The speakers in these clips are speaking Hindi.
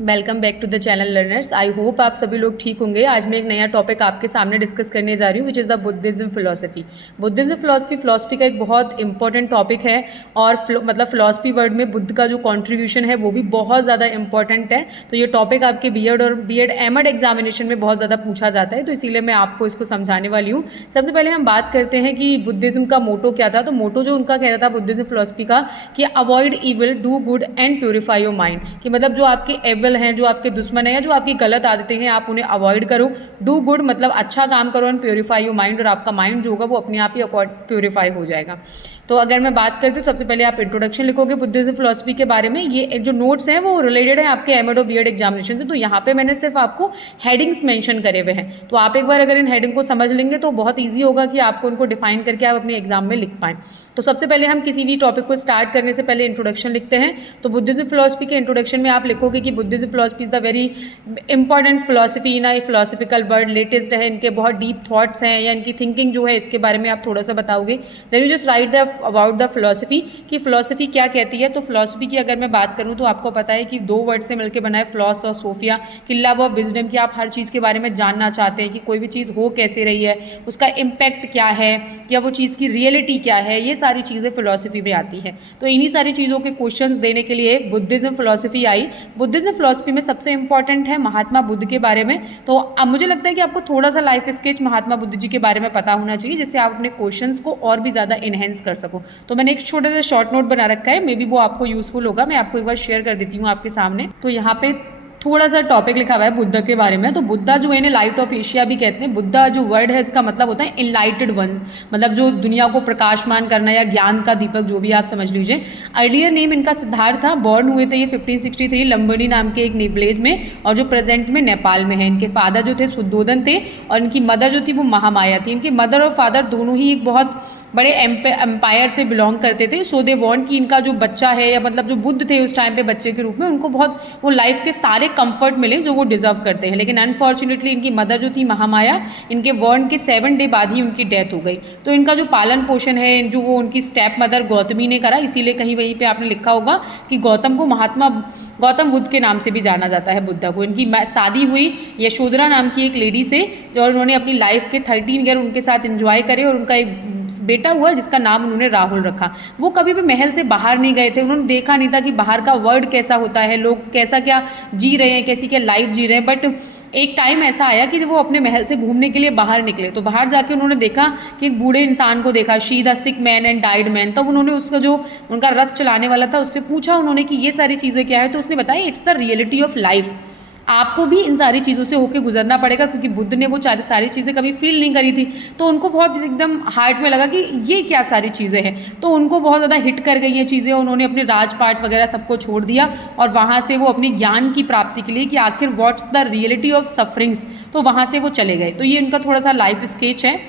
Welcome back to the channel learners. I hope आप सभी लोग ठीक होंगे। आज मैं एक नया टॉपिक आपके सामने डिस्कस करने जा रही हूँ, which is the Buddhism philosophy. Buddhism philosophy का एक बहुत इंपॉर्टेंट टॉपिक है और मतलब फिलोसफी वर्ड में बुद्ध का जो कॉन्ट्रीब्यूशन है वो भी बहुत ज़्यादा इंपॉर्टेंट है। तो ये टॉपिक आपके बीएड और बीएड एमएड एग्जामिनेशन में बहुत ज़्यादा पूछा जाता है, तो इसीलिए मैं आपको इसको समझाने वाली हूँ। सबसे पहले हम बात करते हैं कि बुद्धिज़्म का मोटो क्या था। तो मोटो जो उनका कहता था बुद्धिज़्म फिलोसफी का कि avoid evil, do good and purify your mind. कि मतलब जो आपके एविल हैं, जो आपके दुश्मन हैं या जो आपकी गलत आदतें हैं, आप उन्हें अवॉइड करो। डू गुड मतलब अच्छा काम करो एंड प्योरीफाई योर माइंड, और आपका माइंड जो होगा वो अपने आप ही प्योरीफाई हो जाएगा। तो अगर मैं बात करती हूँ, सबसे पहले आप इंट्रोडक्शन लिखोगे बुद्धिज़्म फिलोसफी के बारे में। ये जो नोट्स हैं वो रिलेटेड है आपके एमएड और बीएड एग्जामिनेशन से, तो यहाँ पे मैंने सिर्फ आपको हेडिंग्स मेंशन करे हुए हैं। तो आप एक बार अगर इन हेडिंग को समझ लेंगे तो बहुत ईजी होगा कि आपको उनको डिफाइन करके आप अपने एग्जाम में लिख पाएँ। तो सबसे पहले हम किसी भी टॉपिक को स्टार्ट करने से पहले इंट्रोडक्शन लिखते हैं। तो बुद्धिज़्म फिलोसफी के इंट्रोडक्शन में आप लिखोगे कि Buddhism philosophy is the very important philosophy in philosophical word, latest है, इनके बहुत डीप थॉट्स हैं या इनकी थिंकिंग जो है इसके बारे में आप थोड़ा सा बताओगे। Then you just write the about the philosophy कि फिलोसफी क्या कहती है। तो फिलोसफी की अगर मैं बात करूँ तो आपको पता है कि दो वर्ड से मिलकर बना है, फ्लॉस और सोफिया, कि लव ऑफ विजडम, कि आप हर चीज़ के बारे में जानना चाहते हैं कि कोई भी चीज़ हो कैसे रही है, उसका इम्पैक्ट क्या है, या वो चीज़ की रियलिटी क्या है, ये सारी चीज़ें फिलोसफी में आती है। तो इन्हीं सारी चीज़ों के क्वेश्चंस देने के लिए Buddhism philosophy I. Buddhism philosophy में सबसे इंपॉर्टेंट है महात्मा बुद्ध के बारे में। तो अब मुझे लगता है कि आपको थोड़ा सा लाइफ स्केच महात्मा बुद्ध जी के बारे में पता होना चाहिए, जिससे आप अपने क्वेश्चंस को और भी ज़्यादा इनहेंस कर सको। तो मैंने एक छोटा सा शॉर्ट नोट बना रखा है, मे बी वो आपको यूजफुल होगा। मैं आपको एक बार शेयर कर देती हूँ आपके सामने। तो यहाँ पे थोड़ा सा टॉपिक लिखा हुआ है बुद्ध के बारे में। तो बुद्धा जो है इन्हें लाइट ऑफ एशिया भी कहते हैं। बुद्धा जो वर्ड है इसका मतलब होता है इनलाइटेड वंस, मतलब जो दुनिया को प्रकाशमान करना या ज्ञान का दीपक, जो भी आप समझ लीजिए। अर्लियर नेम इनका सिद्धार्थ था। बॉर्न हुए थे ये 1563 लंबनी नाम के एक विलेज में, और जो प्रेजेंट में नेपाल में है। इनके फादर जो थे शुद्धोधन थे और इनकी मदर जो थी वो महामाया थी। इनके मदर और फादर दोनों ही एक बहुत बड़े एम्पायर से बिलोंग करते थे। सो दे वांट कि इनका जो बच्चा है, या मतलब जो बुद्ध थे उस टाइम पे बच्चे के रूप में, उनको बहुत वो लाइफ के सारे कंफर्ट मिले जो वो डिजर्व करते हैं। लेकिन अनफॉर्चुनेटली इनकी मदर जो थी महामाया, इनके वॉर्न के 7 डे बाद ही उनकी डेथ हो गई। तो इनका जो पालन पोषण है जो वो उनकी स्टेप मदर गौतमी ने करा, इसीलिए कहीं वहीं पे आपने लिखा होगा कि गौतम को गौतम बुद्ध के नाम से भी जाना जाता है बुद्धा को। इनकी शादी हुई यशोधरा नाम की एक लेडी से, और उन्होंने अपनी लाइफ के 13 ईयर उनके साथ एंजॉय करे, और उनका एक बेटा हुआ जिसका नाम उन्होंने राहुल रखा। वो कभी भी महल से बाहर नहीं गए थे, उन्होंने देखा नहीं था कि बाहर का वर्ल्ड कैसा होता है, लोग कैसा क्या जी रहे हैं, कैसी क्या लाइफ जी रहे हैं। बट एक टाइम ऐसा आया कि जब वो अपने महल से घूमने के लिए बाहर निकले, तो बाहर जाके उन्होंने देखा कि एक बूढ़े इंसान को देखा, she the sick man and died man. तब उन्होंने उसका जो उनका रथ चलाने वाला था उससे पूछा उन्होंने कि ये सारी चीज़ें क्या है। तो उसने बताया it's the reality of life. आपको भी इन सारी चीज़ों से होकर गुजरना पड़ेगा, क्योंकि बुद्ध ने वो सारी चीज़ें कभी फील नहीं करी थी। तो उनको बहुत एकदम हार्ट में लगा कि ये क्या सारी चीज़ें हैं। तो उनको बहुत ज़्यादा हिट कर गई ये चीज़ें। उन्होंने अपने राजपाट वगैरह सबको छोड़ दिया, और वहाँ से वो अपनी ज्ञान की प्राप्ति के लिए कि आखिर what's the reality of sufferings, तो वहाँ से वो चले गए। तो ये उनका थोड़ा सा लाइफ स्केच है।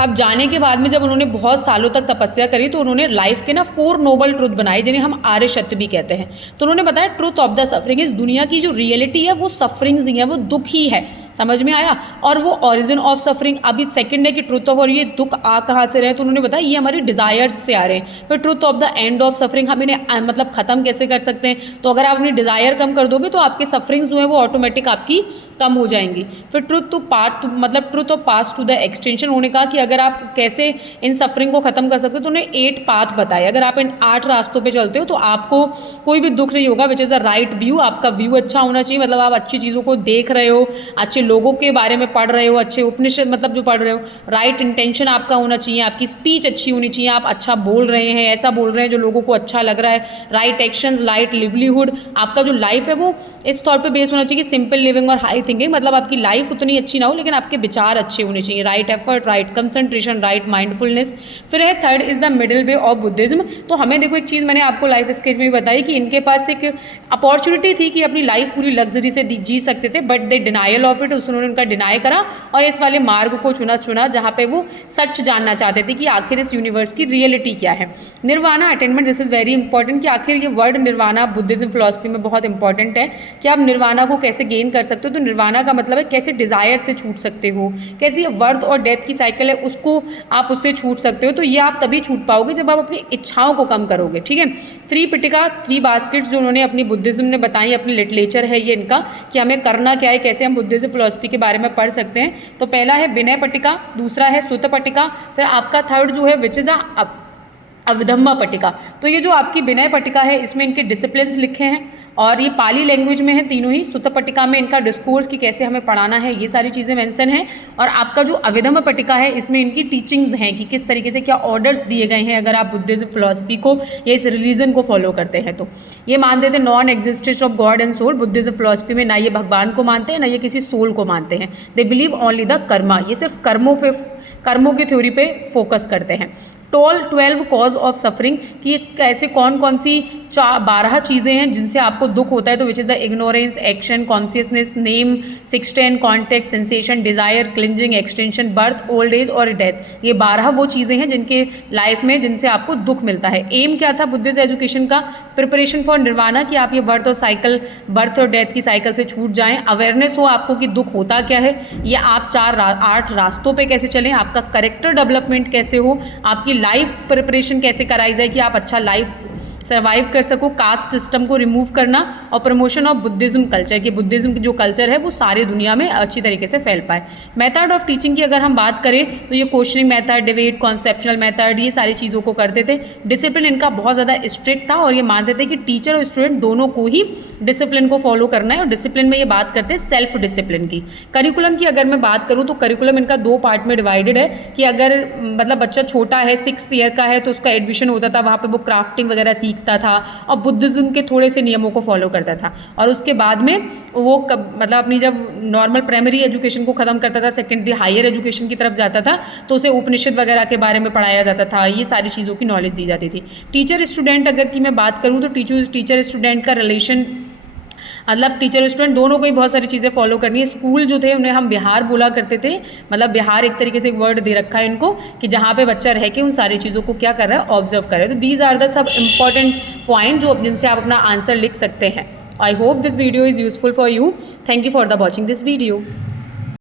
अब जाने के बाद में जब उन्होंने बहुत सालों तक तपस्या करी, तो उन्होंने लाइफ के ना 4 नोबल ट्रुथ बनाए, जिन्हें हम आर्य सत्य भी कहते हैं। तो उन्होंने बताया ट्रुथ ऑफ द सफरिंग इस दुनिया की जो रियलिटी है वो सफरिंग्स ही है, वो दुख ही है। समझ में आया। और वो ओरिजिन ऑफ सफरिंग, अभी सेकंड है कि ट्रुथ ऑफ, और ये दुख आ कहाँ से रहे, तो उन्होंने बताया ये हमारी डिज़ायर्स से आ रहे हैं। फिर truth of the end of suffering, हम इन्हें मतलब ख़त्म कैसे कर सकते हैं। तो अगर आप अपनी डिज़ायर कम कर दोगे तो आपके सफरिंग्स जो है वो ऑटोमेटिक आपकी कम हो जाएंगी। फिर ट्रुथ मतलब truth of pass to the extension, उन्होंने कहा कि अगर आप कैसे इन सफरिंग को ख़त्म कर सकते हो, तो उन्हें 8 पाथ बताए। अगर आप इन 8 रास्तों पर चलते हो तो आपको कोई भी दुख नहीं होगा, which is the right view. आपका व्यू अच्छा होना चाहिए, मतलब आप अच्छी चीज़ों को देख रहे हो, अच्छे लोगों के बारे में पढ़ रहे हो, अच्छे उपनिषद मतलब जो पढ़ रहे हो। राइट इंटेंशन आपका होना चाहिए, आपकी स्पीच अच्छी होनी चाहिए, आप अच्छा बोल रहे हैं, ऐसा बोल रहे हैं जो लोगों को अच्छा लग रहा है। राइट एक्शंस, राइट लिवलीहुड, आपका जो लाइफ है वो इस थॉट पे बेस होना चाहिए कि सिंपल लिविंग और हाई थिंकिंग, मतलब आपकी लाइफ उतनी अच्छी ना हो लेकिन आपके विचार अच्छे होने चाहिए। Right effort, right concentration, right mindfulness. फिर है third is the middle way of Buddhism. तो हमें देखो एक चीज़ मैंने आपको लाइफ स्केच में भी बताई कि इनके पास एक अपॉर्चुनिटी थी कि अपनी लाइफ पूरी लग्जरी से जी सकते थे, but they denial of it, है उन्होंने उनका डिनाई करा और इस वाले मार्ग को चुना जहाँ पे वो सच जानना चाहते थे कि आखिर इस यूनिवर्स की रियलिटी क्या है। Nirvana attainment, this is very important कि आखिर ये वर्ड निर्वाणा बुद्धिज्म फिलॉसफी में बहुत इंपॉर्टेंट है कि आप निर्वाणा को कैसे गेन कर सकते हो। तो निर्वाणा का मतलब है कैसे डिज़ायर से छूट सकते हो, कैसे ये बर्थ और डेथ की साइकिल है उसको आप उससे छूट सकते हो। तो ये आप तभी छूट पाओगे जब आप अपनी इच्छाओं को कम करोगे, ठीक है। 3 पिटिका 3 बास्केट्स जो उन्होंने अपनी बुद्धिज्म ने बताई, अपनी लिटरेचर है ये इनका कि हमें करना क्या है, कैसे हम बुद्धिज्म फिलॉसफी के बारे में पढ़ सकते हैं। तो पहला है विनय पटिका, दूसरा है सुत पटिका, फिर आपका थर्ड जो है विच इज़ अवधम्मा पटिका। तो ये जो आपकी विनय पटिका है इसमें इनके डिसिप्लिन्स लिखे हैं और ये पाली लैंग्वेज में है तीनों ही। सुत पटिका में इनका डिस्कोर्स कि कैसे हमें पढ़ाना है ये सारी चीज़ें मेंशन हैं। और आपका जो अविधम्म पटिका है इसमें इनकी टीचिंग्स हैं कि किस तरीके से क्या ऑर्डर्स दिए गए हैं अगर आप बुद्धिज्म फिलॉसफी को या इस रिलीजन को फॉलो करते हैं। तो ये मानते थे non existence of God and soul. Buddhism philosophy में ना ये भगवान को मानते हैं ना ये किसी सोल को मानते हैं। They believe only the Karma, ये सिर्फ कर्मों की थ्योरी पे फोकस करते हैं। 12 कॉज ऑफ सफरिंग कि ऐसे कौन कौन सी 12 चीज़ें हैं जिनसे आपको दुख होता है। तो which is the ignorance, action, consciousness, name, 16 contact, sensation, desire, cleansing, extension, birth, old age और डेथ। ये 12 वो चीज़ें हैं जिनके लाइफ में जिनसे आपको दुख मिलता है। एम क्या था बुद्धिस्ट एजुकेशन का? प्रिपरेशन फॉर निर्वाणा, कि आप ये बर्थ और डेथ की साइकिल से छूट जाएं। अवेयरनेस हो आपको कि दुख होता क्या है, ये आप 8 रास्तों पे कैसे चलें, आपका करेक्टर डेवलपमेंट कैसे हो, आपकी लाइफ प्रिपरेशन कैसे कराई जाए कि आप अच्छा लाइफ सर्वाइव कर सको, कास्ट सिस्टम को रिमूव करना और प्रमोशन ऑफ बुद्धिज्म कल्चर, कि बुद्धिज्म की जो कल्चर है वो सारी दुनिया में अच्छी तरीके से फैल पाए। मेथड ऑफ टीचिंग की अगर हम बात करें तो ये questioning method, debate, conceptual method, ये सारी चीज़ों को करते थे। डिसिप्लिन इनका बहुत ज़्यादा स्ट्रिक्ट था और ये मानते थे कि टीचर और स्टूडेंट दोनों को ही डिसिप्लिन को फॉलो करना है। और डिसिप्लिन में ये बात करते हैं सेल्फ डिसिप्लिन की। करिकुलम की अगर मैं बात करूँ तो करिकुलम इनका 2 पार्ट में डिवाइडेड है कि अगर मतलब बच्चा छोटा है 6 ईयर का है तो उसका एडमिशन होता था, वहाँ पर वो क्राफ्टिंग वगैरह सीखता था और बुद्धिज्म के थोड़े से नियमों को फॉलो करता था। और उसके बाद में वो मतलब अपनी जब नॉर्मल प्राइमरी एजुकेशन को ख़त्म करता था, सेकेंडरी हायर एजुकेशन की तरफ जाता था तो उसे उपनिषद वगैरह के बारे में पढ़ाया जाता था, ये सारी चीज़ों की नॉलेज दी जाती थी। टीचर स्टूडेंट अगर की मैं बात करूँ तो टीचर स्टूडेंट का रिलेशन मतलब टीचर स्टूडेंट दोनों को ही बहुत सारी चीज़ें फॉलो करनी है। स्कूल जो थे उन्हें हम बिहार बोला करते थे, मतलब बिहार एक तरीके से एक वर्ड दे रखा है इनको कि जहाँ पे बच्चा रह के उन सारी चीज़ों को क्या कर रहा है, ऑब्जर्व कर रहा है। तो दीज आर द सब इंपॉर्टेंट पॉइंट जो जिनसे आप अपना आंसर लिख सकते हैं। I hope this video is useful for you. Thank you for the watching this video.